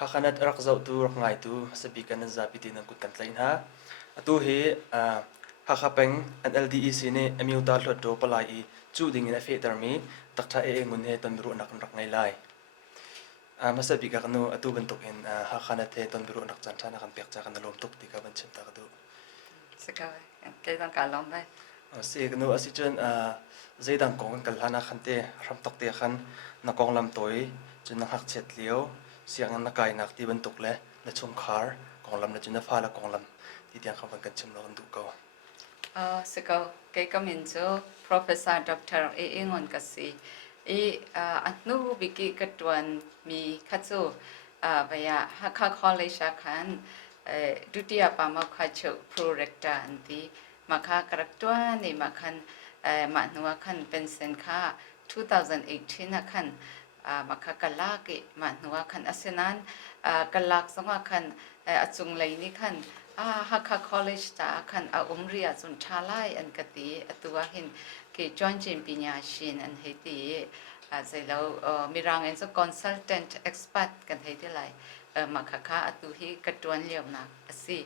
Hakhanat rak zau tu rak ngai tu sabikan zapi tin kut kan tlain ha atu he hakhapeng an LDE sine amiu ta hlot do palai I chu ding in a fe termi taktha ngun he ton ru nak rak ngai lai masa bika kanu atu bentuk in hakhanat he ton ru nak chan thana kan pek cha kan lom tok ti ka ban chim ta du sekarang kita kan kalom bai se kanu asichen zeidang kong kan lana khante ram tok te khan na kong lam toi chun na hak chet leo siang na kai nak ti bentuk le na chung khar kong lam na chun na phala kong lam ti tiang khan kan chim lo kan du ko sekarang kita minjo Profesor Dr. Aye Ngun kasi anu biki ketuan mi katsu baya Hakha College kan dutia pama kacu prorektor anti maka keraktuan ni makan maknua kan pensen ka 2018 kan maka kalaki maknua kan asenan kalak sama kan acung laini kan Hakha College ta kan umria sun chalai an kati atuahin ke joinjin pinyashin an heti zelo mirang en so consultant expert kan heti lai makaka atuhi katuan liam na asi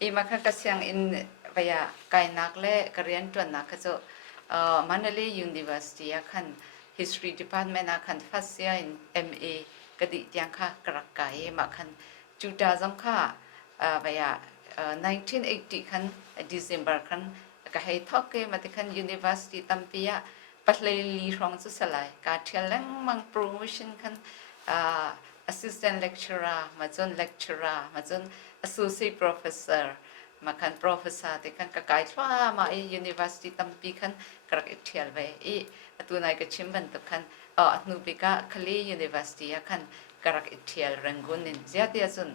makaka siang in via kainak le karian tuan na kaso Manali University kan history department akan first year in MA kadi tiang ka karakai makan juta zamka via 1980 kan December kan kahai thoke matikan university tampia patleli rong su salai ka theleng mang promotion kan assistant lecturer mazon lecturer mazon associate professor makan professor tekan kakai thwa ma university tampi kan karak thial ve atunai ka chimban to kan nubika khali university kan karak thial rangun in ziatia sun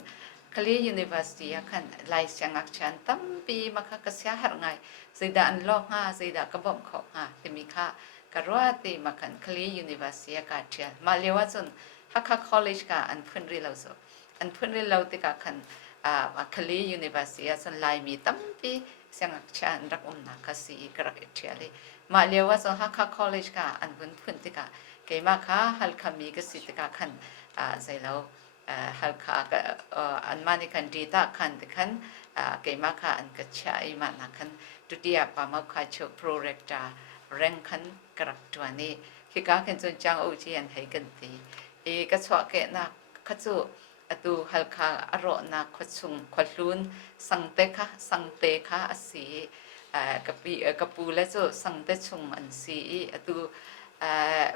Kali University akan lai siangak chan tampi maka kasya harngai zida anlok ha zida kabom kho ha timika karwati makan Kali University akatia malewatun Hakha College ka an phunri lauso an phunri lautika kan Kali University asan lai mi tampi siangak chan rak kasi karak etiali malewatun Hakha College ka an phuntika ke maka halkami kasitika kan zailau Hakha an manikan data kan kan kemaka an kachai manakan tutia pamaka cho prorektor rankan karaktuani hika kan chon chang ojian hai ganti ka chwa ke na khachu atu Hakha aro na khachung khwalun sangte kha asi kapi kapula cho sangte chung an si atu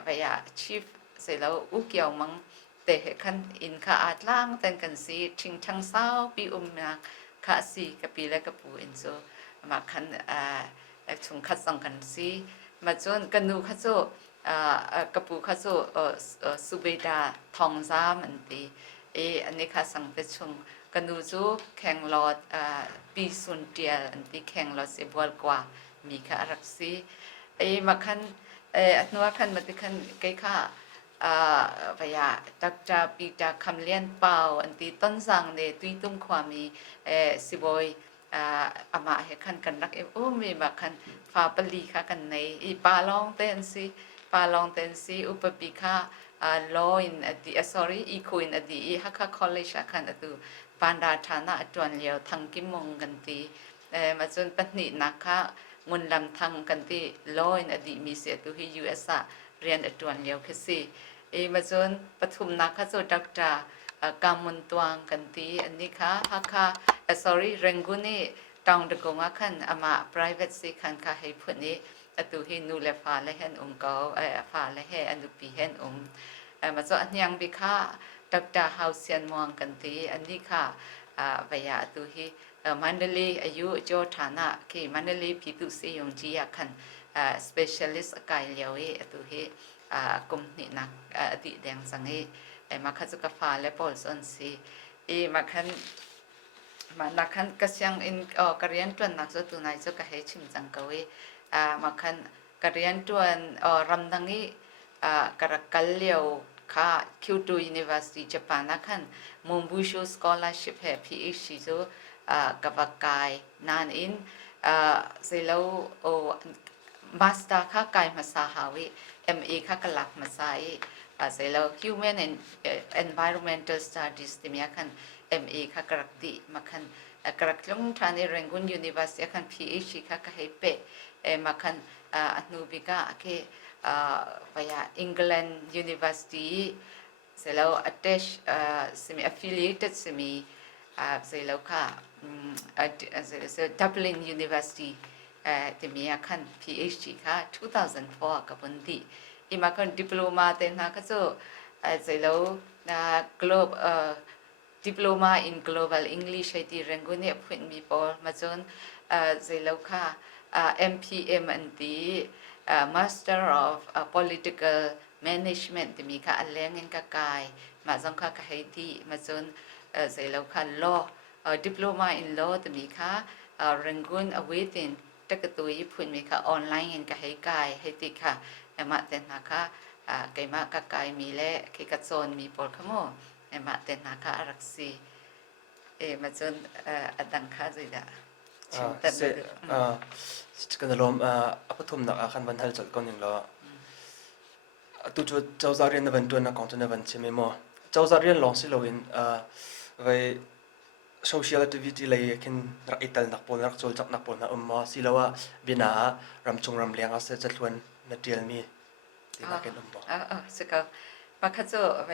vaya chief selo ukiaw mang te kan in ka atlang ten kan si ting chang sao pi na ka si kapila kapu in so ma kan chung khatsang kan si ma chon kanu khacho kapu khacho subeda thongzam anti ani kha sang te chung kanu chu khenglot pi sun tial anti khenglot se bol kwa mi kha raksi ma kan atnuwa kan matikan kai kha vaya Dr. Peter Kamlian Pau anti tonsang ne tuitung kwami siboi ama he kan rak mi makan fa pali kha kan nei palong ten si upapika law in the sorry eco in the Hakha College kan atu panda thana atwan leo thangkim mong kan ti ma chun patni nakha ngun lam thang kan ti law in the mi se tu hi USเรียนatwan leo khasiมาจนปฐุมนักโจดักจากามุนตวงกันตีอันนี้ค่ะHakha sorry เรงกุนี่ตองตะกงขันอามา private สิขันค่ะให้ผลนี้ตุหินูเลฟ้าและเห็นเก่าฟ้าและเห็นอนุปีเห็นมาจนอันยังบิค่ะดักจาเฮาเซียนมองกันตีอันนี้ค่ะวิยาตุหิมันเดลีอายุโจฐานะคือมันเดลีพิทุสิยงจียขันspecialist กายเลี้ยวตุหิกลุ่มนี่นักติแดงสังเอมาคันสุกฟ้าและปอลซอนซีมาคันนักขันกษยังอินกเรียนตัวนนักสุตุนายสุกให้ชิมจังกวีมาคันกเรียนตัวรำดังนี้กระกัลเลียวค่ะคิวตู University ญี่ปุ่นนักขันมุมบูชูสกอลาร์ชิพให้ PhD จูกับวักกายนานอินเสร็จแล้วมาสเตอร์ค่ะกายมาสาหาวิMA ค่ะกลักมาใส่ ใส่แล้ว Human and Environmental Studies ที่มีคัน MA ค่ะกระดิมาคันกระลงทานในเรงกุน University คัน PhD ค่ะก็ให้เปมาคันอนุบิกาคือไปEngland University เสร็จแล้ว attach semi affiliated semi เสร็จแล้วค่ะDublin University ที่มีคัน PhD ค่ะ2004กับวันที่อีมาคันดิปโลมาเต็มนะก็จะเสร็จแล้วglobal diploma in global English ให้ที่เรงกุนเนี่ยพูดมีพอมาจนเสร็จแล้วค่ะMPM อันที่ Master of Political Management ที่มีค่ะอันแรงเงินกะกายมาจงค่ะก็ให้ที่มาจนเสร็จแล้วค่ะ Law Diploma in Law ที่มีค่ะเรงกุนawaiting ตะกตุยพูดมีค่ะออนไลน์เงินก็ให้กายให้ที่ค่ะมาเต็มนะคะไก่มากะกายมีและคิกระโซนมีปอลขโมมาเต็มนะคะรักษีมาจนอดังค่ะจุดเสกันลมปฐมนักขันวันทัลจัดก่อนอย่างละตัวเจ้าจารียนในวันตัวนักของตัวในวันใช่ไหมมั้งเจ้าจารียนลองสิเราเห็นไว้ social activity เลยคินรักอิตาลนักปนรักโจลจักนักปนนะมาสิเราว่าบินารำจงรำเลี้ยงอาศัยจัดล้วนนัดเดียลมีที่นักเก็นสกปะคัจโจไป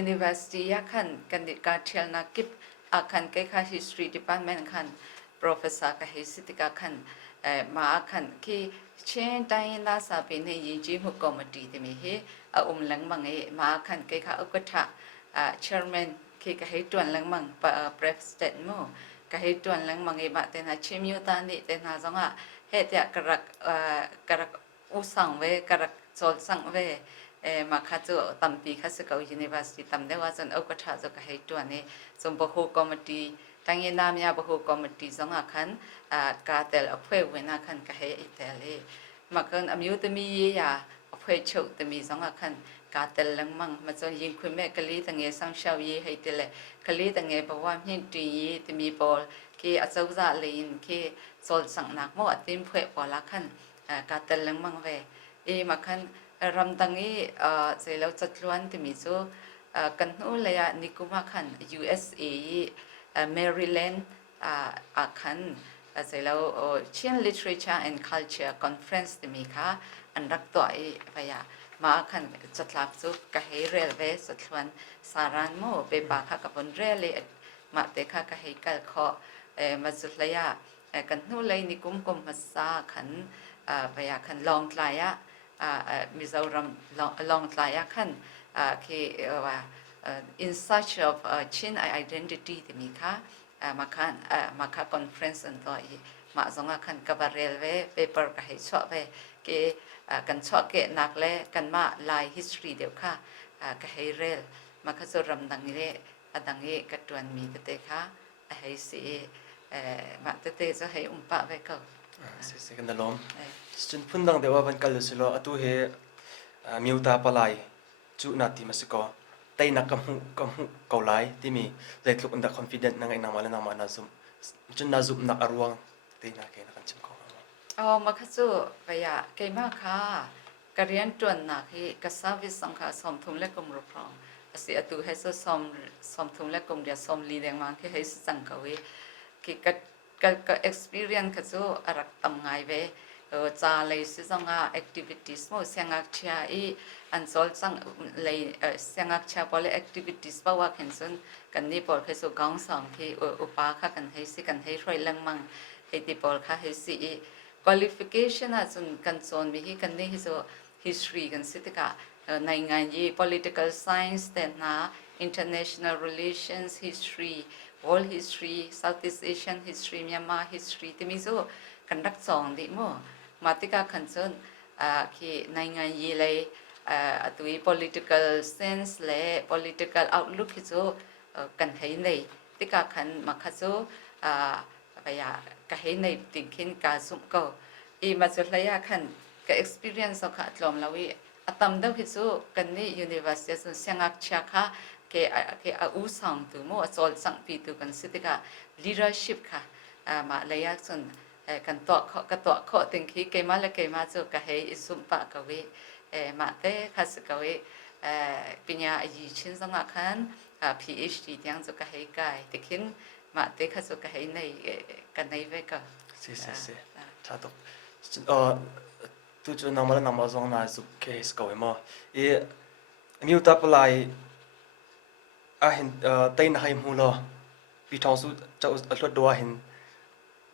University คันกันดิการเทียลนักกิบคันเกค่า History Department คัน Professor กับ History คันมาคันที่เช่นได้น่าสาเป็นในยิจิมุกคอมมิตี้ที่มีให้หลังมังมาคันเกค่าอุกตะChairman ที่ก็ให้ตวนหลังมังPresident โมก็ให้ตวนหลังมังมาแต่น่าชิมิวตานี่แต่น่าจังอ่ะเฮ็ดอยากกระอุสังเวกระโจลสังเวมาคัจตัมปีคัสเกา University ตัมเดว่าจนอุกตะจะก็ให้ตัวนี้สมบูรณ์คอมมิตี้ตั้งยินนามยาบุคคอมมิตี้จังคันกาเตลอภัยเวนักคันก็ให้อิตาลีมาคันอายุตมียาอภัยโชตมีจังคันกาเตลลังมังมาจนยิงคุยแม่กะลีตั้งเงสังชาวยีให้เตลกะลีตั้งเงบอกว่ามีดีตมีบอลที่อาจจะเลนที่โซลสังนักมั่วติมเพื่อปอละคันกาเตลลังมังเวมาคันรำตั้งนี้เสร็จแล้วจัดล้วนที่มีจูกันนู้นเลยนิคุมาคัน USA Maryland คันเสร็จแล้วเชียน Literature and Culture Conference ที่มีค่ะอันรักตัวไปมาคันจัดลับจูก็ให้เรียลเวสจัดล้วนสารันโมไปปากค่ะกับบนเรียลเลยมาเตะค่ะก็ให้กัลขอมาจุดเลยกันนู้นเลยนิคุมกรมภาษาคันไปคันลองทลายมิจารลองทลายคันคือว่าin search of Chin identity ที่มีค่ะมาค่ะ conference อันต่อมาสองคันกับบาร์เรลเว paper ก็ให้ชอบเวคือกันชอบเกะนักและกันมาลาย history เดียวค่ะก็ให้เรลมาค่ะจะรำดังนี้ดังนี้กัดวนมีเตะค่ะให้สิมาเตะจะให้ปะไว้ก็สิกันลมจนพุ่นดังเดี๋ยววันกันเลยสิโลอตุเฮมิวตาปลายจุนาติมาสิกอแต่นักกำหูเกาไลที่มีใจทุกอันดับ confident นั่งไอ้นางมาและนางมานาซุมจนนาซุมนักอรวงที่นักเกนักกันชิมของมาคัจไปเกมากค่ะกเรียนจวนนักที่กษาวิสังขารสมทุมและกรมรบรองสิอตุให้สมทุมและกรมเดียสมลีแดงมาที่ให้สังกวีที่ก็ experience คัจอารักตั้งไงเวจาเลยสิจังactivities โมเสียงอักเชียอันโซลจังเลยเสียงอักเชียพอเลย activities บ่ว่าเห็นส่วนกันนี่พอคือสุกองสองที่อุปาค่ะกันให้สิกันให้ช่วยลังมังให้ที่พอค่ะให้สิ qualification ส่วนกันโซนมีที่กันนี่คือ history กันสิที่กะในงานยี่ political science แต่นะ international relations history world history Southeast Asian history Myanmar history ที่มีส่วนกันรักสองดิโมมาติกาคันซนที่ในงานยีเลยตัว political sense และ political outlook ที่จะกันให้ในติกาคันมาคัจไปก็ให้ในติงขินการสุ่มก็มาจุดระยะคันก็ experience สักขัดลมแล้ววิตั้มเดิมที่จะกันนี่ university ส่วนเสียงอักเชค่ะque u sang tu mo sol sang pi tu kan sitika leadership kha ma leya sun kan to kho ka to kho ting khi ke ma le ke ma chu ka he isum pa ka we มาเต้คัสกวยปัญญาอีชินสงคันPhD ยังจะก็ให้ไกลแต่คิดมาเต้คัสก็ให้ในกันในเวก็สิถ้าตกtu chu namal namal zong na zu case ko mo mi uta palai a hin tai na hai mu lo pi thong su cha atlot do hin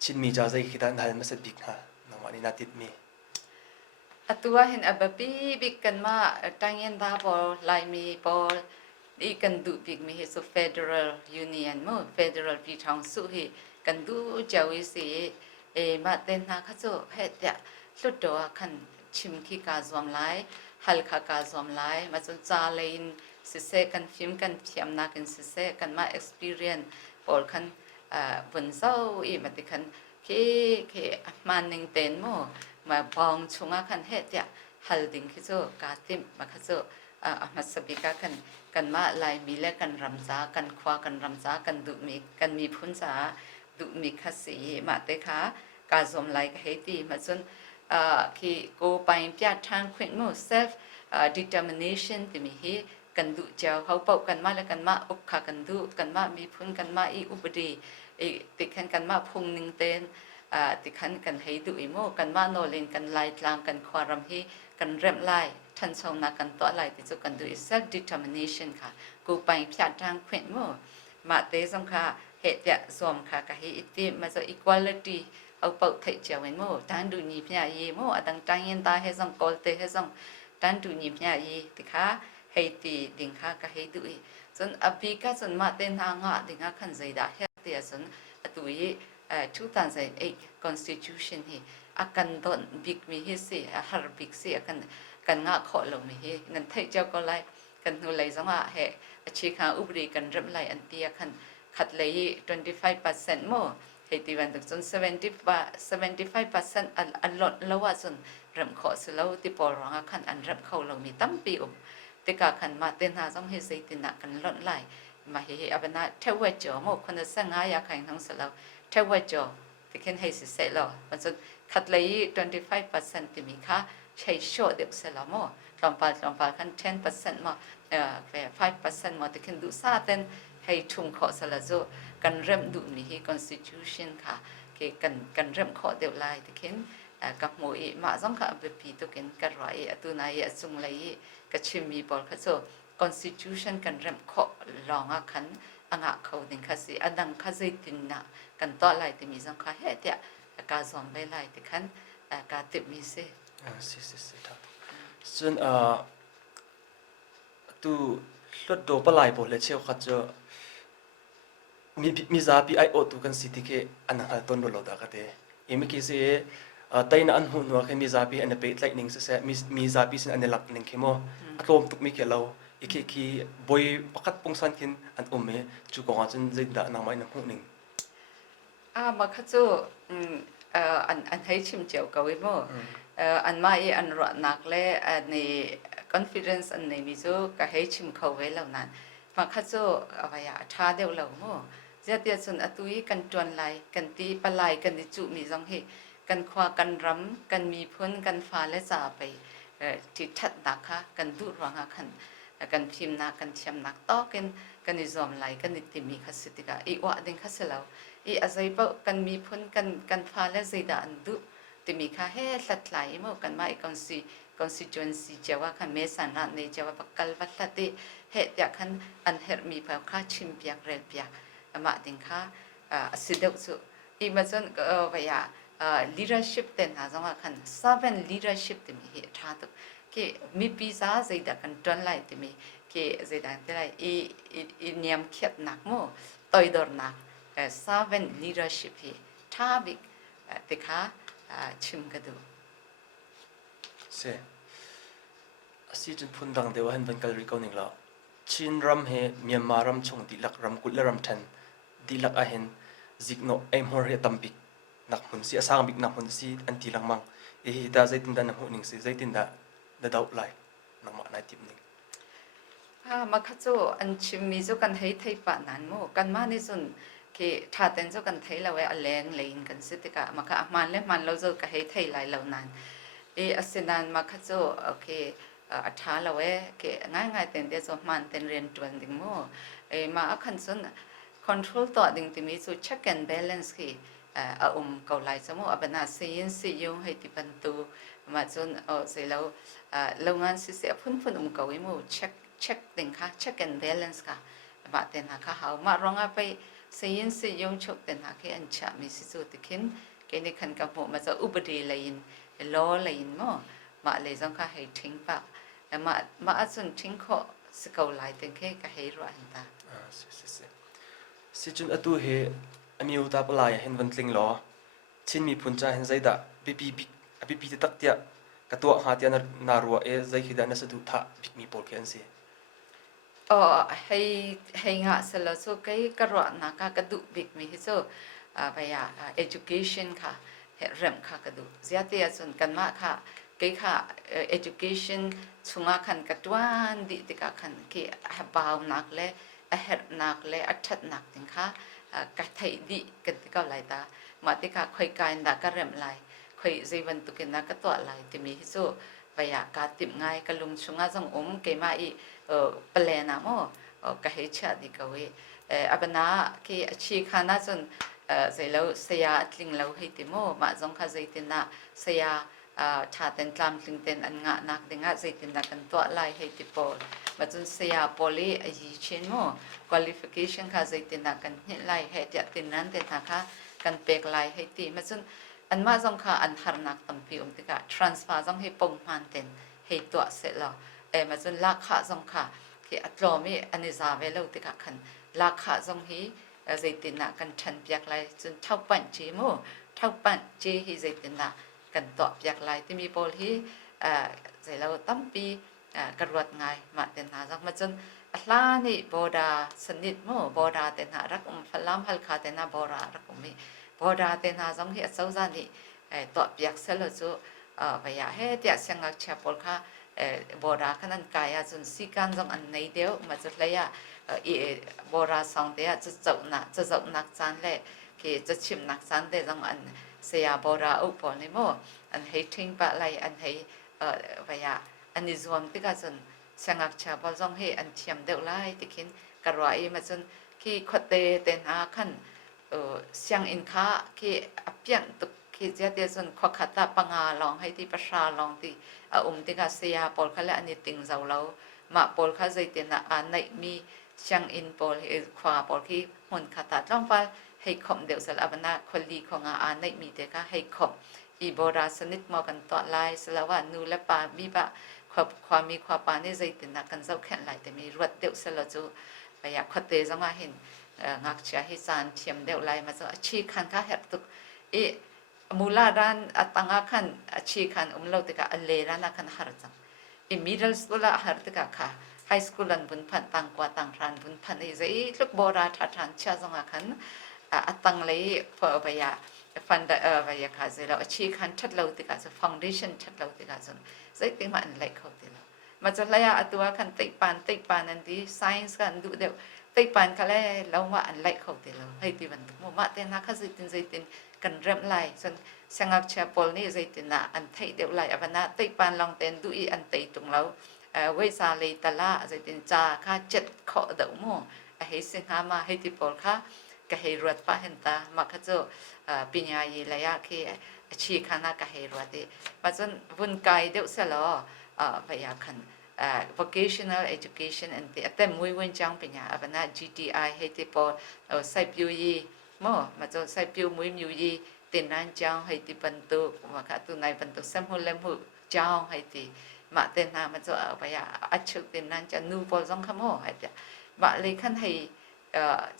chin mi ja zai khitan hal ma se big ha namani na tit mi atua hin abapi big kan ma tangyen da bol lai mi bol i kan du big mi so federal union mo federal pi thong su hi kan du jawi si ma ten na kha chu he yaลุดตัวขันชิมขี้กาซอมไลฮัลคากาซอมไลมาจนจาเลนสิเซกันฟิล์มกันเทียมนากันสิเซกันมา experience ปอลขันวันเสาร์อีมาติขันเคมาหนึ่งเต็นโมมาบองชงขันเฮ็ดเนี่ยฮัลดิงขี้โจกาติมมาขี้โจมาสบิกากันมาลายมีและกันรำจ้ากันคว้ากันรำจ้ากันดุมีกันมีพุนจ้าดุมีขสีมาเตค่ะกาซอมไลก็เฮตีมาจนkhi cô bay piat thang khuyên mo self determination thì mi hi kan du chao hau pau kan ma la kan ma up kha kan du kan ma mi phun kan ma I upadi ti khan kan ma phung ning ten ti khan kan hei du I mo kan ma no len kan lai tlang kan khwaram hi kan rem lai than chong na kan to lai ti chu kan du self determination kha cô bay piat thang khuyên mo ma te som kha he ya som kha ka hi iti ma so equalityเอาเปิดไทยเจ้าเห็นมั้ยท่านดูนี่พี่ยี่มั้งตั้งใจยันตาให้ส่งกอลเตให้ส่งท่านดูนี่พี่ยี่ติค่ะให้ตีดิ่งค่ะก็ให้ดูจนอภิก็จนมาเต้นทางอ่ะดิ่งค่ะขันใจได้เฮ็ดเดียจนตัว2008 constitution ที่อาการโดนบิ๊กมีฮิสิฮาร์บิ๊กสิอาการงะขอลงมีฮินั่นไทยเจ้าก็ไล่กันหัวไหลจังอ่ะให้ชีขาอุบรีกันเริ่มไล่อันเดียขันขัดเลย 25% มั้งให้ตีวันถึงจน75% อันลดแล้วว่าจนเริ่มขอสุดแล้วที่ปอร้องขันอันเริ่มเข้าเรามีตั้มปีแต่กาขันมาเต้นหาต้องให้ใส่ตินักกันลดไหลมาให้อันนั้นเท่าว่าจ่อหมดคนจะสร้างงานอยากแข่งทั้งสุดแล้วเท่าว่าจ่อที่เข็นให้สิเสร็จแล้วมันจนขัดเลย 25% ที่มีค่าใช้โชว์เด็กเสร็จแล้วหมดลองไปขัน 10% มา5% มาที่เข็นดูซาเต้นให้ทุ่มขอสละโจกันเริ่มดูมี constitution ค่ะกันเริ่มขอเดียวลายที่เข็นกับหมวยมาจ้องค่ะแบบปีตัวเข็นกันไรตัวนายจุงเลยกับชิมมีบอลค่ะโจ constitution กันเริ่มขอลองขันอ่างเขาดึงค่ะสิอันดังค่ะใจตินนะกันต่อลายที่มีจ้องค่ะเฮ็ดเนี่ยการสอนไปลายที่ขันการติดมีเสสิท่านส่วนตัวรถโดปลายบอลเลยเชี่ยวขัดเจอมีซาปีไอโอตุกันสิที่เกอันนั้นต้นบอลเราได้กันเองเมื่อกี้เสียแต่ในอันหุ่นว่าแค่มีซาปีอันเป็นไลท์นิ่งเสียมีซาปีสิ่งอันนี้หลักหนึ่งเข้มอ่ะอัตโนมัติมีแค่เราอีกแค่บอยประคัดปงสันกินอันอุ้มเมจู่กองจนจะได้นำมาในหุ่นหนึ่งมาคัดจู่อันให้ชิมเจียวกับวิโมอันมาอันรัวนักเล่อันนี้ confidence อันนี้มีจู่ก็ให้ชิมเขาไว้แล้วนั้นมาคัดจู่อะไรอะท่าเดียวเราโม่เจ้าเดียส่วนตุยกันจวนไหลกันตีปลายกันดิจุมีสองเหกันควากันรำกันมีพ้นกันฟ้าและจ่าไปที่ทัดนักค่ะกันดูดวางขันกันพิมพ์นักกันเทียมนักต่อกันนิจอมไหลกันนิติมีขสิติกาอีวะดึงขสิแล้วอีอาศัยเปกันมีพ้นกันฟ้าและใจด่านดุติมีค่ะเฮ็ดสัดไหลเมื่อกันมาอีกconstituency เจ้าว่าขันเมสันนันในเจ้าว่าปักกัลวัตติเฮ็ดอยากขันอันเฮ็ดมีเผาค่าชิมเปียกเรลเปียกมาดึงค่ะสิเดสุอีมาจนว่าอย่าleadership เต็นหาจังว่าขัน servant leadership ติมีเหตุท่าตุqueมีปีศาจใจดักกันจนไหลติมีqueใจดักที่ไรอีเนียมเขียดหนักโม่ต่อยดอร์หนักservant leadership ที่ท่าบิกติค่ะชิมกันดูเสียสิจนพูนดังเดียวเห็นเป็นการรีคอนิ่งแล้วชินรำเฮเมียนมารำชงดีลักรำกุลรำทันดีลักอาเห็นจิกโนเอ็มฮอร์เฮตัมบิกนักหุ่นสีอาสางบิกนักหุ่นสีอันที่ลังมังตาใจตินดานักหุ่นหนึ่งสีใจตินดาดาวไลนักมาในทีมหนึ่งมาคัดโจอันชิมมีโจกันให้ไทยปะนันโมกันมาในส่วนที่ถ้าเต็นโจกันไทยเราไว้อันแรงเลยกันสิติกะมาค่ะมันเล่มันเราโจกันให้ไทยหลายเหล่านั้นอาศัยนั้นมาคัดโจโอเค อัฐาละเวเกง่ายๆเต็นเดียสมันเต็นเรียนจวนดิ่งโมมาคันซุน control ต่อดิ่งที่มีสู่ check and balance คือเกาไลสมมติอันน่ะเสียนสิยงให้ติปันตูมาจนเสร็จแล้วโรงงานสิเสียพุ่นเกาไว้โม check ดิ่งค่ะ check and balance ค่ะมาเต็นหาค่ะเขามารองไปเสียนสิยงชกเต็นหาแค่อันฉะมีสิสู่ติคินแกนี่คันกับโมมาจะอุบัติเหตุล้อเลยโมมาเลยจงค่ะให้ทิ้งปะมาจนทิ้งข้อสเกาไลเต็นแค่ก็ให้รู้อันตาสิจุนอตุเฮอมิวตาปลายเห็นวันตลิงล้อชินมีพุนจาเห็นใจดะบีตักเตียกตัวหาเตียนารัวใจคิดานัสดุทะบิกมีโปรแกนซีให้งะสละโซไกกระรอกนักกระดูบิกมีฮิโซไปeducation ค่ะเริ่มค่ะกระดูเสียเตียส่วนกันมากค่ะไกค่ะ education ชุงคันกระดวนดิติกาคันกี่บาวนักและเหตุนักและอัฐนักถึงค่ะกระไทยดิกันติกาไหลตามาติกาค่อยกายนักกระเริ่มไหลค่อยจีวันตุกินนักกระตัวไหลที่มีฮิโซไปการติมง่ายกระลุงชุงจงเกมาอีเปลนะโมกะเฮชะดิกเวอับนาคีชีคานาจนเสร็จแล้วเสียลิงเราให้ติโมมาจงคาใจตินะเสียชาเต็นตามลิงเต็นอันงะนักดึงะใจตินะกันตัวไล่ให้ติโปมาจนเสียโปลียีเชนโม qualification คาใจตินะกันนี่ไล่ให้เดียตินั้นเต็นนะคะกันเปกไล่ให้ติมาจนอันมาจงคาอันหารนักตั้มพิมติกะ transfer จงให้ปงมันเต็นให้ตัวเสร็จแล้วมาจนลักขะจงค่ะที่อัตโลมีอันนี้จะเวลาติกะขันลักขะจงฮีใจตินะกันชันเปียกไลจนเท่าปั่นจีโมเท่าปั่นจีฮีใจตินะกันต่อเปียกไลที่มีโพลฮีใจเราตั้มปีกระวดไงมาเต็นหาจงมาจนลานี่บอดาสนิทโมบอดาเต็นหารักพลามฮัลคาเต็นหาบอดารักมีบอดาเต็นหาจงฮีเจ้าจานี่ต่อเปียกเสร็จแล้วจู่ไปเฮ็ดเดียเสียงอักเชปอลค่ะบอราขนาดกายจนสิการจงอันไหนเดียวมาจุดเลยบอราสองเดียจะเจ้านักจานเลยคือจะชิมนักจานเดียจงอันเสียบอราอุปนิโมอันให้ทิ้งปะเลยอันให้ไปอันนี้รวมติกาจนเสียงอักเชปอลจงให้อันเทียมเดียวเลยที่คิดกระไรมาจนคือขดเตเต็นหาขันเสียงอินค้าคือเปลี่ยนตุกคือเจ้าเดียจนขวักขัดตาปังอาลองให้ที่ประชาลองที่ติกาเสียปอลเขาและอันนี้ติงเจ้าเรามาปอลเขาใจเต็นอันไหนมีเสียงอินปอลขวาปอลที่หุ่นขัดตาลองไปให้ขมเดียวสลับนาคนลีของอันไหนมีเด็กให้ขมอีโบราสนิทมอกันต่อลายสลับว่านูและปามีบะความมีความปานี่ใจเต็นกันเจ้าแข็งไหลแต่มีรวดเดียวสลับจู่ไปอยากขดเตจังว่าเห็นงักเชียให้จานเทียมเดียวไหลมาจะชี้ขันข้าเหตุตุกมูลาด้านตั้งขันชีขันเราติกาเลรานักขันหาร์จังmiddle school หาร์ติกาค่ะ high school อันบุญพันตั้งกว่าตั้งรันบุญพันอีลูกโบราณทันเชื่อจังขันตั้งเลยพอไปฟันไปค่ะเสร็จแล้วชีขันชัดเราติกาจะ foundation ชัดเราติกาจนเสร็จติมาอันเล็กเขาติแล้วมาจะเลยตัวขันติปานนั่นดี science กันดูเดียวติปานเขาเลยเราว่าอันเล็กเขาติแล้วให้ตีบันทุกโมมาเต้นนักขันใจตินกันเริ่มไล่จนเสียงอักเชปอลนี่ใจตินะอันไทยเดียวไล่อันนั้นติปานลองเต้นดูอีอันไทยตรงเราเวสาลีตลาใจตินจ่าค่า7ข้อเดียวมั่วให้เสียงหามาให้ติปอลค่ะก็ให้รวดป้าเห็นตามาขจปัญญายีระยะที่ชีขนาก็ให้รวดดิมาจนวุ่นกายเดียวเสียแล้วพยาคันvocational education อันที่แต่มวยวันจังปัญญาอันนั้น GTI ให้ติปอลใส่ปิวยีมาจนใส่ปิวมวยมิวยีเต็นนั้นเจ้าให้ติปันตุมาค่ะตัวในปันตุเสมหุเลมหุเจ้าให้ติมาเต็นนามาจนไปอัดชุดเต็นนั้นจะนูปอลจงขโมให้เดียมาเลยขั้นให้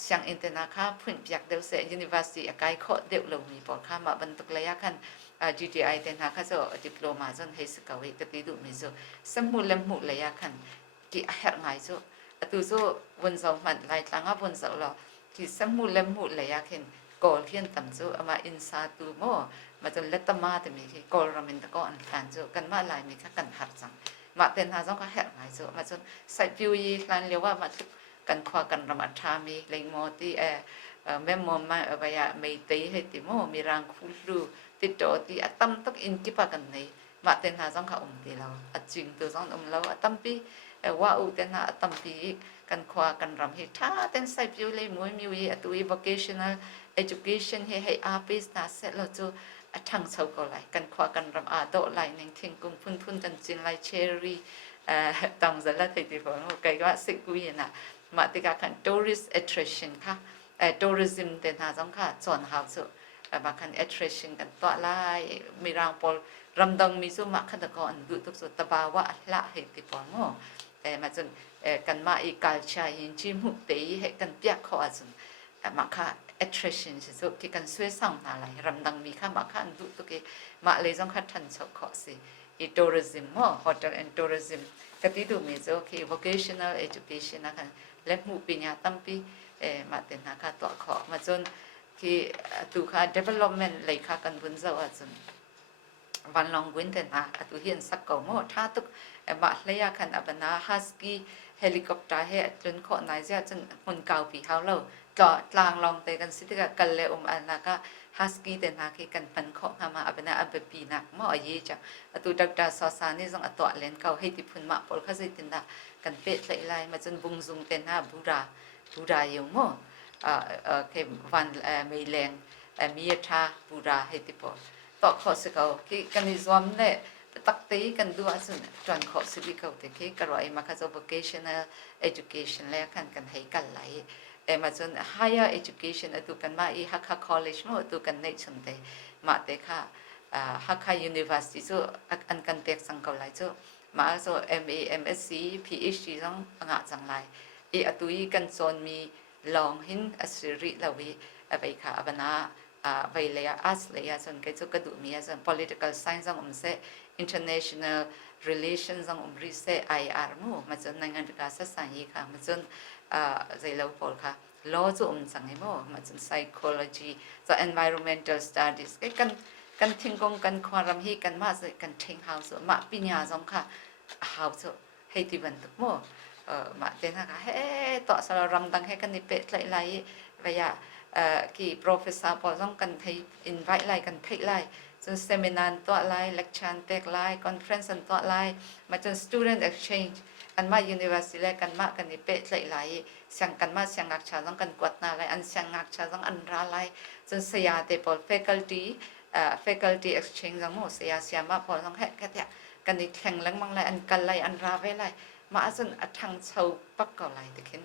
เสียงอินเตอร์นาค่ะพื้นอยากเดียวเสีย University อากายข้อเดียวเรามีปอลค่ะมาบรรทุกระยะขั้นGTI เต็นนาค่ะจะดิปโลมาจนให้สกาวกติดูมีจนเสมหุเลมหุระยะขั้นที่เหตุไงจนตัวจวันสองมันไล่ตั้งวันสองเราที่เสมหุเลมหุระยะขั้นกอลเขียนตั้มจู่มาอินซาตูโมมาจนเล็ตมาแต่มีที่กอลรามินตะก็อันฟันจู่กันมาลายมีแค่กันหัดจังมาเต็นหาจ้องก็แหกหายจู่มาจนใส่ปิวยีลันเรียกว่ามาทุกกันคว้ากันรำอัฐามีเลงโมที่แม่โมมาไปไม่ตีให้ติโมมีรางคูลูติดโตที่ตั้มตักอินกิปะกันใน มาเต็นหาจ้องขาตีเราจริงตัวจ้องเราตั้มปีว่าอุเต็นหาตั้มปีกันขวากันรำให้ถ้าเต็นใส่ผิวเลยมวยมีวิตัว vocational education ให้อาร์ปิสนะเสร็จเราจะทางเช้าก็ไหลกันขวากันรำโดไหลหนึ่งทิ้งกุ้งพุ่นจันจินไหลเชอรี่ต้องจะละทีเดียวโอเคว่าสิกุยนะมาติกาคัน tourist attraction ค่ะtourism เต็นหาจ้องค่ะจอนหาสุบางคัน attraction กันตัวไล่มีรางปอลรำดังมีสุมาขันตะกอนดูทุกสุดตบาวะละเหตุปอมแต่มาจนกันมาอีกาลชายินจิมุตีให้กันเปียกขอจนมาค่ะ attraction สุดที่กันสวยสั่งอะไรรำดังมีค่ะมาค่ะดูตุกมาเลยจ้องขัดทันชกขอสิอี tourism hotel and tourism กติดูมีสุที่ vocational education นะคะเล็บมูปีญาตั้มปีมาเต็นนะคะตัวขอมาจนที่ตัวค่ะ development เลยค่ะกันบุญเจ้าจนวันลองวินเทนนะตัวเห็นสักก็โม่ถ้าตุกมาเลยคันอับนาฮัสกี้เฮลิคอปเตอร์ให้จนข้อไหนเสียจนคนเก่าปีเขาเราจอดกลางลองเตะกันสิที่กันเลยอันนั้นก็ฮัสกี้เตนะคือกันปันข้อมาอับนาอับปีนักโม่อายุจ้ะตัวดักดาซอสานี่ส่งตัวเล่นเก่าให้ที่พุ่นมาพอเขาสิตินนะกันเป็ดไหลมาจนบุงซุงเตนะบูราอยู่โม่เควันไม่แรงมีทาบูราให้ที่พอต่อข้อสิเขาคือกันนิสวมเนี่ยตักตีกันดูว่าสุนจวนข้อสิบิเขาแต่คือกระไรมาค่ะจะ vocational education แล้วกันให้กันไหลมาจน higher education ตัวกันมาอีHakha college มั้งตัวกันในชนเตมาเตค่ะHakha university จู่อันกันเปียกสังกัดไหลจู่มาจู่ MA MSc PhD ต้องงาจังไหลอีตัวอีกันโซนมีลองหินอสิริลาวีไปค่ะอับนาไปเลยอาสเลยส่วนก็จะกระดูมีส่วน political science ของเส international relations ของริเซ IR มู่มาจนในงานการศึกษาอีค่ะมาจนใจเราพอค่ะ law จะสังให้มู่มาจน psychology จะ environmental studies กันทิ้งกงกันความรำฮีกันมาสิกันทิ้ง house มาปัญญาสงค่ะ house ให้ที่บันทึกมู่มาเจนนะคะเฮ้ต่อสารรำดังให้กันนิเปะไหลๆไปกี่ professor พอต้องกันให้ invite ไล่กันให้ไล่จน seminar ตัวไล่ lecture เตกไล่ conference ตัวไล่มาจน student exchange อันมา university แล้วกันมากันนิเปะไหลๆเสียงกันมาเสียงงักชาต้องกันกวดนาไล่อันเสียงงักชาต้องอันราไล่จนเสียเตปอล faculty exchange ต้องมั่วเสียมาพอต้องให้แค่เนี่ยกันนิแข่งเรื่องบางไล่อันกันไล่อันราไว้ไล่มาจนทางเช่าปักก็ไล่แต่เห็น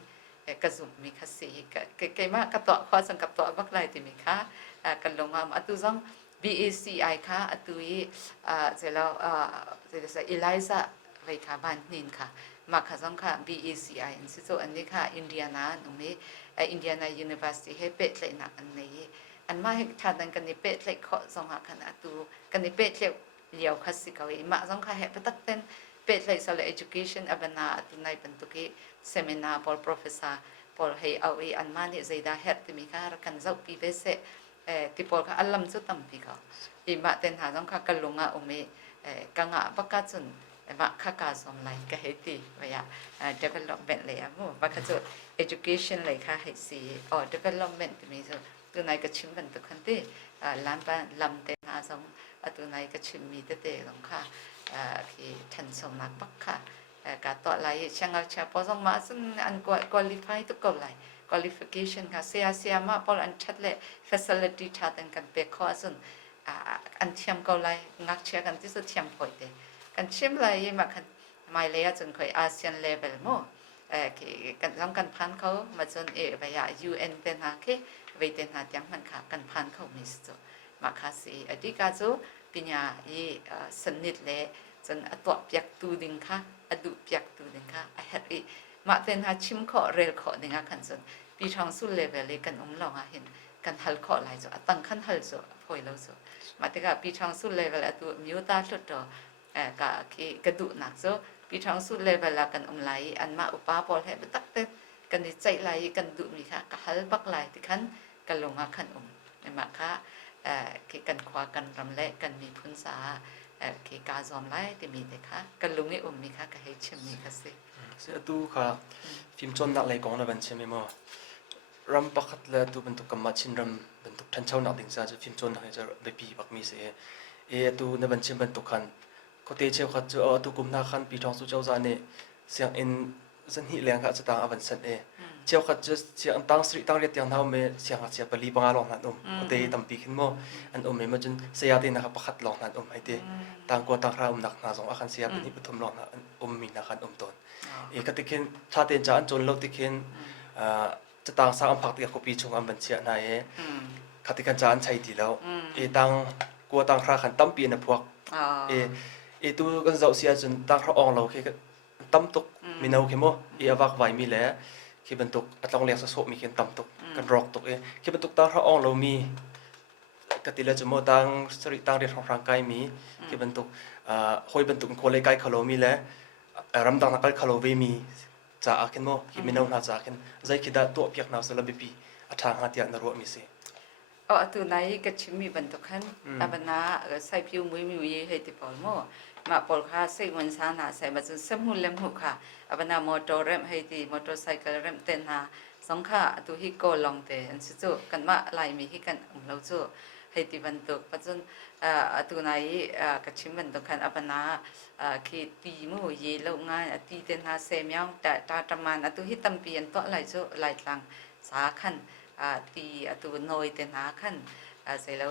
กระสุนมีคสีเก๋มากกระต่อข้อสังกับต่อบักไลติมีค่ะกันลงมาตุซอง BACI ค่ะตุยเสร็จแล้วเสร็จแล้วอีไลซ่าไปค่ะบ้านนินค่ะมาค่ะซองค่ะ BACI อันสิโซอันนี้ค่ะอินเดียนาตรงนี้อินเดียนา University ให้เป็ดเลยนักอันนี้อันมาให้ทานกันนี่เป็ดเลยข้อซองค่ะขนาดตัวกันนี่เป็ดเลยเลี้ยวคสีเขาอีมาซองค่ะให้ไปตักเต้นเป็ดเลยสำหรับ education อันนั้นตัวในเป็นตุกี้seminar por professor por hay au an mani zaida het mi ka kan zau pi ve se ti por ka alam chu tam pi ka I ma ten ha jong ka kalunga umi ka nga baka chun ma kha ka som lai ka he ti wa ya development le amu baka chu education le kha he si or development mi so tu nai ka chim ban tu khan ti lam ba lam ten ha jong tu nai ka chim mi te te jong kha ki than som nak bak khaการต่อไล่ช่างเอาเฉพาะต้องมาซึ่งอันqualify ทุกคนเลย qualification ค่ะเสียมาพออันชัดเลย facility ชัดกันเปข้อซึ่งอันเทียมก็เลยงักเชื่อกันที่สุดเทียมพอดีกันเชื่อมเลยมากันไม่เลยจนเคยอาเซียนเลเวลมั้งกันต้องกันพันเขามาจนไปUN เต็นหาแค่ไปเต็นหาเตียงมันค่ะกันพันเขามีสุดมาค่ะสิอดีตการจูปัญญาสนิทเลยจนตัวเปียกตูดิงค่ะอดุเปียกตูดิงค่ะไอ้เห็ดมาเต็นหาชิมข้อเรลข้อดิงค่ะจนปีทองสุดเลเวลเลยกันลองเห็นกันฮัลข้อหลายจ้ะตั้งขั้นฮัลจ้ะพอยแล้วจ้ะมาแต่ก็ปีทองสุดเลเวลตัวมิวตาสุดต่อกะกระดูหนักจ้ะปีทองสุดเลเวลกันไหลอันมาอุปาพอลให้ไปตักเต้กันใจไหลกันดุมีค่ะกะฮัลบักไหลที่ขั้นกันลงมาขั้นมาค่ะกันขวากันรำเละกันมีพุนสาที่การซ้อมไล่ที่มีเด็กค่ะกันลุงนี่มีค่ะก็ให้เชื่อมีค่ะสิเสียตู้ค่ะฟิล์มจนนักเลยกองนะเป็นเชื่อไหมมั้งรำปักเลยตู้เป็นตุกกรรมชินรำเป็นตุกทันเช่าหนักดิ่งซะจะฟิล์มจนให้จะไปปีปักมีเสียตู้ในเป็นเชื่อเป็นตุกขัน ko te cheu khat chu tu kum na khan pi thong su chau za ne siang in zan hi leng kha cha tang avan san e cheu khat chu siang tang sri tang ri tiang nau me siang ha chia pali panga long han ko te tam pi khin mo an me ma chun se ya te na kha pakhat long han ai te tang ko tang ra nak na zong a khan sia ni puthum long na mi na khan ton e ka te khin tha te cha an chon lo te khin cha tang sa am phak te ko pi chung am ban chia na e ka te kan cha an chai ti lo e tang ko tang ra khan tam pi na phuak e tu kan zau sia chun tang ra ong lo ke tam tuk mi nau ke mo e awak vai mi le ki ban tuk atlong lek sa so mi ken tam tuk kan rok tuk e ki ban tuk tang ra ong lo mi ka ti le chu mo tang sri tang ri rang kai mi ki ban tuk hoi ban tuk ko le kai khalo mi le ram dang na kal khalo ve mi cha akin mo ki mi nau na cha akin zai ki da to piak na sa la bi pi athang ha tia na ro mi se tu nai ka chimi ban to khan abana sai piu mui mi he ti pol mo ma pol kha sei mon sa na sai ma chun sem hu lem hu kha abana motor rem he ti motorcycle rem ten na song kha tu hi ko long te an si chu kan ma lai mi hi kan lo chu he ti ban to pa chun tu nai ka chim ban to khan abana ki ti mu ye lo nga ti ten na se myang ta ta man tu hi tam pi an to lai chu lai tlang sa khan ti tu noi te na khan se lo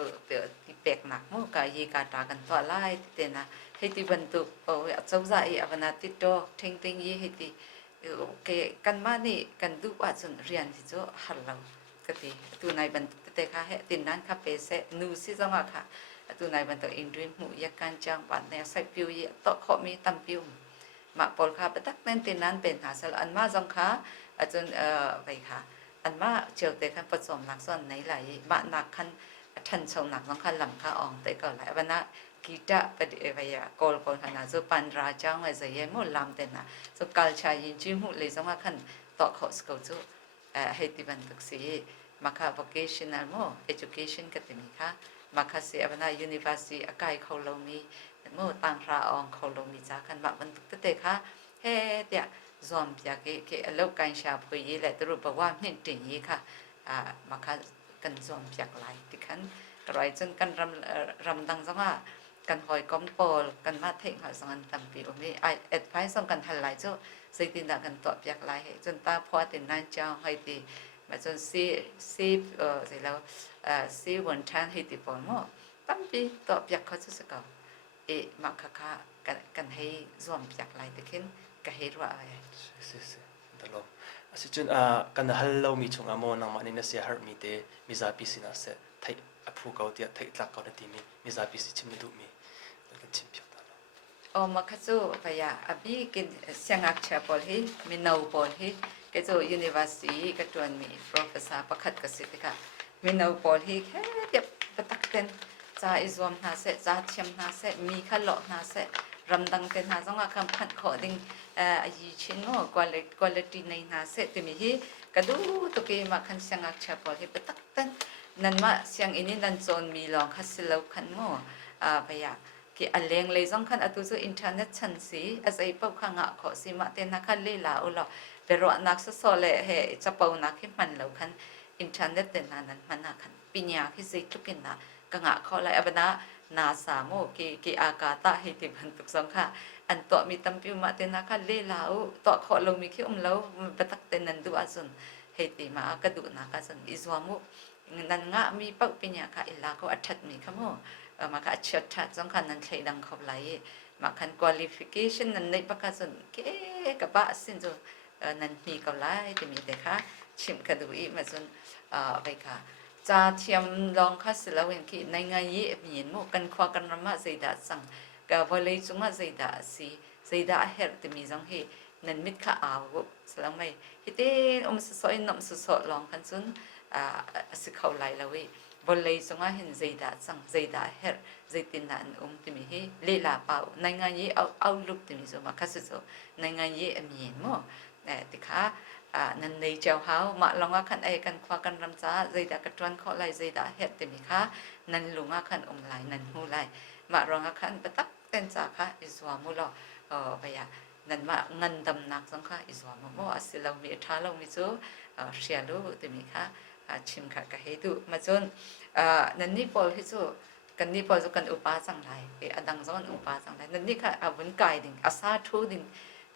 ti pek nak mo ka ye ka ta kan to lai te na he ti ban tu po chau za i avana ti to thing ting ye he ti ke kan ma ni kan du wa chun rian ti cho hal lo ka ti tu nai ban te kha he tin nan kha pe se nu si zonga kha tu nai ban to in dream mu ya kan chang ban ne sai piu ye to kho mi tam piu ma pol kha patak nen tin nan pen ha sal an ma zong kha chun vai khaอันว่าเจียวแต่ขันผสมหนักส่วนไหนไหลบ้านหนักขันทันชมหนักน้องขันลำข้าอ่องแต่ก็ไหลวันนั้นกีตาร์ก็ดีไปอ่ะกอลกอลขนาดสุปันราจ้างไว้จะยังมุ่งลำแต่น่ะสุกัลชายยินจิ้มหุ่นเลยสองขันต่อข้อสกุลจุให้ที่บันทึกสีมาค่ะ vocational โม่ education ก็จะมีค่ะมาค่ะเสียวันนั้น university อากาศเขาลงมีโม่ต่างราอ่องเขาลงมีจ้าขันมาบันทึกแต่ค่ะเฮ้เดียzom pia ke alo kan sha phu yi le tru ba wa min tin yi kha ma kha kan zom pia lai ti khan roi chun kan ram dang zanga kan hoi kom pol kan ma theng ha sang tam pi o mi ai advice song kan hal lai chu sei tin da kan to pia lai he chun ta phwa tin nan cha hai ti ma chun si sei lo si won than he ti pon mo tam pi to pia kha chu sa ka e ma kha kan hei zom pia lai ti khin ka hei ro ai si dalo asi chun kan hal lo mi chung amo nang mani na se har mi te mi za pi sina se thai aphu ka tia thai tlak ka ti mi za pi si chim du mi kan chim pyak da o ma kha chu pa ya abi kin sangak cha pol hi mi nau pol hi ke chu university ka tuan mi professor pakhat ka sit ka mi nau pol hi khe yep patak ten cha izom na se cha chem na se mi kha lo na se ram dang ten ha zong a kham khat kho ding yi chin mo quality nei na se ti mi hi ka du to ke ma khan sangak cha pol hi patak ten nan ma siang ini nan zon mi long kha silo khan mo pa ya ki aleng le zong khan atu zu internet chan si azai pau khanga kho si ma te na khan le la ulo biaruahnak so le he chapau na khi man lo khan internet te na nan man na khan pinya khi sei tukin na ka nga kho lai abana na sa mo ki akata he ti ban tuk song kha an to mi tam piu ma te na khan le la u to kho lo mi khi lo batak te nan du azun he ti ma ka du na ka san izwamu nan nga mi pau pinya ka ila ko athat mi khamo ma ka chat chat jong khan nan thlei dang khop lai ma khan qualification nan nei pa ka sun ke ka ba sin jo nan mi ka lai ti mi te kha chim ka du i ma sun vai kha cha thiam long kha silawen ki nai nga yi mi mo kan khwa kan rama zeida sang ka volei chunga zeida si zeida her ti mi jong he nan mit kha aw salang mai hite so in nom so long khan sun si khau lai lawi volei chunga hin zeida sang zeida her zeitin nan ti mi hi le la pau nai nga yi au look ti mi zo ma kha so nai nga yi mi mo ti kha nan nei chau hao ma longa khan ai kan khwa kan ram cha zeida ka tron kho lai zeida het ti mi kha nan lunga khan lai nan hu lai ma ronga khan patak ten cha kha izwa mu lo ba ya nan ma ngan dam nak sang kha izwa mu mo asilo mi tha lo mi chu ria lu ti mi kha chim kha ka he du ma chon nan ni pol hi chu กันนี่พอจะกันอุปาจังไรอดังซ้อนอุปาจังไรนั่นนี่ค่ะอาวุนกายดิ่งอาซาทูดิ่ง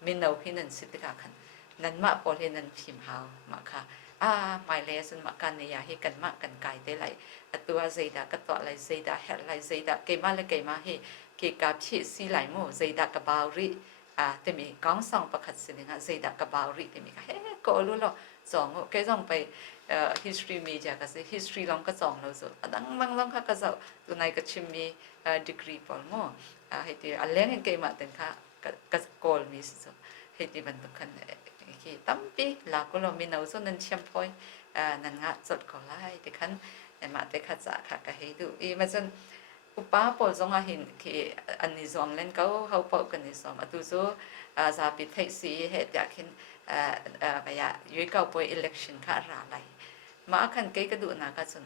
มินเอาพินันสิทธิกาขันนั่นมาพอเห็นนั่นพิมพ์เฮามาค่ะหมายเลสมากันเนี่ยให้กันมากันกายได้ไรตัวใจดาก็ตัวอะไรใจดาเฮ็ดอะไรใจดาเกมาเลยเกมาให้เกกับชีสีไหลโมใจดากระบาวริแต่มีก้องสองประคัดสิงห์ใจดากระบาวริแต่มีค่ะเฮ้ก็รู้หรอสองแกจ้องไปhistory media ก็สิ history ลองก็สองเราสุดดังบางลองค่ะก็จะตัวไหนก็ชิมมี degree ปอลโมให้ที่อันเลี้ยงเกมาถึงค่ะก็โกลมีสุดให้ที่บรรทุกคันที่ตั้มปีหลักก็เรามีเอาส่วนนั้นเชื่อมพอยนั่นงะสดก็ไล่ที่คันมาแต่ข้าจะค่ะก็ให้ดูมาจนอุปาปอลจงเห็นที่อันนี้ซอมเล่นเขาปอกันนี้ซอมตัวโซจะปิดให้สีเหตุอยากเห็นไปยุ้ยเก่าไป election ค่ะอะไรมาคันเกยกระดูนักจน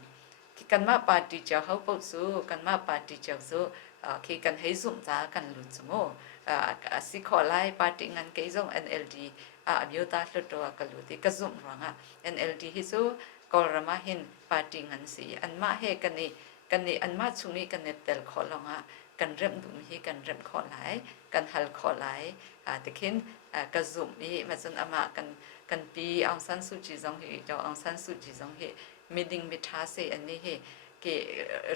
กันมาปาร์ตี้เจ้าเขาปอสู้กันมาปาร์ตี้เจ้าสู้คือกันให้สุ่มจ้ากันหลุดสมอสิขอไล่ปาร์ตี้งานเกยจง NLD บิวตาหลุดตัวกันหลุดที่กระสุ่มรังNLD ฮิสู้กอลมาเห็นปาร์ตี้งานสีอันมาเฮกันนี่อันมาช่วงนี้กันเน็ตเตลขอลองกันเริ่มดูมีกันเริ่มขอไล่กันฮัลขอไล่แต่เห็นกระสุ่มนี่มาจนอามากันปีองซันสุจีจงเฮเจ้าองซันสุจีจงเฮมีดิ่งมีท้าเสอันนี้เฮเก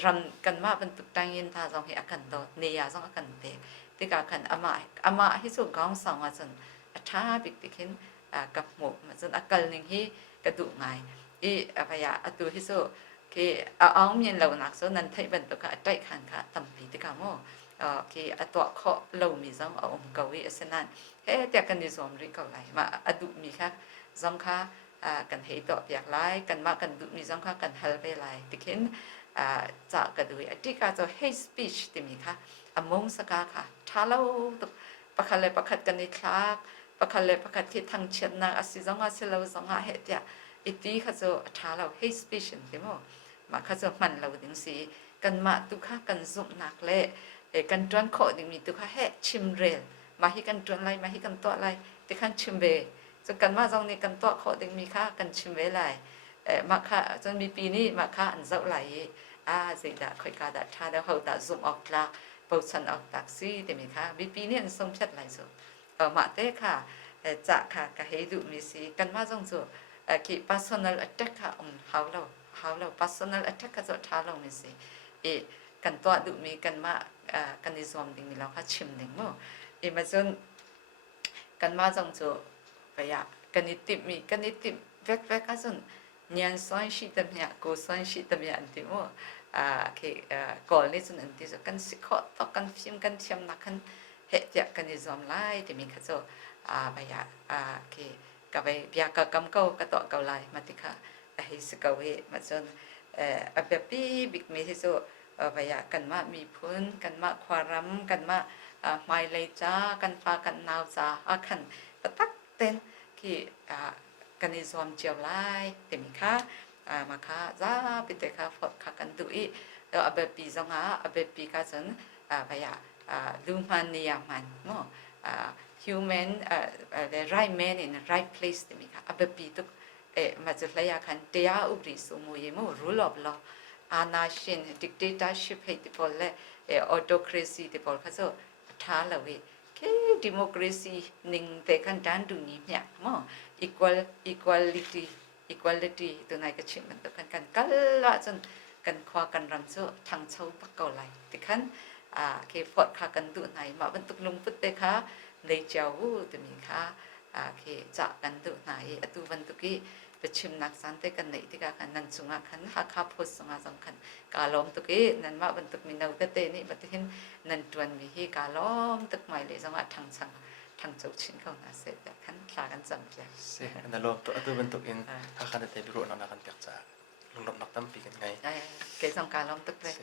รันกันมาเป็นตุกตังยินท่าจงเฮอากันโดเนียจงอากันเตะที่กากันอามาฮิสุกองสองมาจนท้าบิกติเห็นกับหมกมาจนอาการหนึ่งที่กระดูกไงพยาตัวฮิสุคือเอาเมียนเหล่านักส่วนนั้นไทยบรรทุกค่ะใจขันค่ะตั้มปีที่กาโมคือตัวเขาเหล่ามีจงเอาเกาหลีเสนันแต่กันดีสมริกเอาไรมาดูมีค่ะจงค่ะกันให้ตัวอยากไล่กันมากันดูมีจงค่ะกันฮัลไปไล่ที่เห็นจะกระดูกที่กาจะ hate speech ที่มีค่ะมงสกาค่ะท้าเราตุประคันเลยประคัดกันในคลากประคันเลยประคัดที่ทางเชียนนาอาศิจงอาศิเราจงอาเหตุอีที่เขาจะท้าเรา hate speech ที่มั้งมาเขาจะมันเราดึงสีกันมาตุค่ะกันซุ่มนักเละกันจวนโคดึงมีตุค่ะเฮชิมเรลมาให้กันจวนไรมาให้กันตัวไรที่ขันชิมเบจนกันมาจงนี้กันตัวโคดึงมีค่ะกันชิมเบไรมาค่ะจนมีปีนี้มาค่ะอันเจ้าไหลสิดาคอยกาดาท้าแล้วเขาดาซุ่มออกลากปูชันออกตักซี่แต่มีค่ะปีนี้อันสมชัดไหลสุดมาเต้ค่ะจะค่ะก็ให้ดูมีสิกันมาจงจู่คือ personal attack ค่ะเขาเรา personal attack ก็จะท้าเรามีสิกันตัวดูมีกันมากันในซอมดิ่งมีเราค่ะชิมดิ่งมั้งมาจนกันมาจงจู่ไปกันนิติมีกันนิติแวกก็จนเนียนซ้อนชีตเมียกูซ้อนชีตเมียอันที่มั้งคือก่อนนี้จนอันที่จะกันสิขอต่อกันฟิล์มกันเทียมนักกันเหตุกันในซอมไล่ที่มีข้าจะไปคือกับไปเบียกับกำเก่ากับต่อเก่าไล่มาที่ค่ะให้สกัดมาจนแบบปีบิ๊กมีที่จะไปกันมามีพื้นกันมาควารัมกันมาไม่เลยจ้ากันฟ้ากันหนาวจ้าขันประตักเต้นคือกันในซอมเจียวไล่ที่มีค่ะมาค่ะจ้าเป็นแต่ค่ะฟอดค่ะกันดูแล้วแบบปีจงแบบปีก็จนไปดูมันเนี่ยมันเนาะhuman the right man in the right place ที่มีค่ะแบบปีตุกมาจุดระยะคันเตียอุบริสุมวยโม rule of law anarchy dictatorship ให้ที่พอและautocracy ที่พอเขาจะท้าเราแค่ democracy นิ่งแต่กันด้านดูนี้เนี่ยมั้ง equality ตัวไหนก็ชิมมันตัวกันละจนกันคว้ากันรำโซ่ทางเช่าปักเก่าไหลที่ขั้นเคฟอดค่ะกันดูไหนมาบรรทุกลงพุทธค่ะในเจ้าตัวนี้ค่ะเคจะกันดูไหนตัวบรรทุกีไปชิมนักสันเตกันไหนที่กันนั่นสุงาขันhakhapostสุงาสำคัญกาล้อมตุกีนั่นมาบรรทุกมีนาวเตนี่บัดเห็นนั่นจวนมีที่กาล้อมตุกใหม่เลยสุงาทางเจ้าชิ้นเขาหน้าเสร็จขันคลากันจำเจ้าเสียอันนั้นล้อมตัวบรรทุกอินhakhaเตบิรุนักกันเตียกจ้าลงนักตั้มปีกันไงเกยสังการล้อมตุกเลย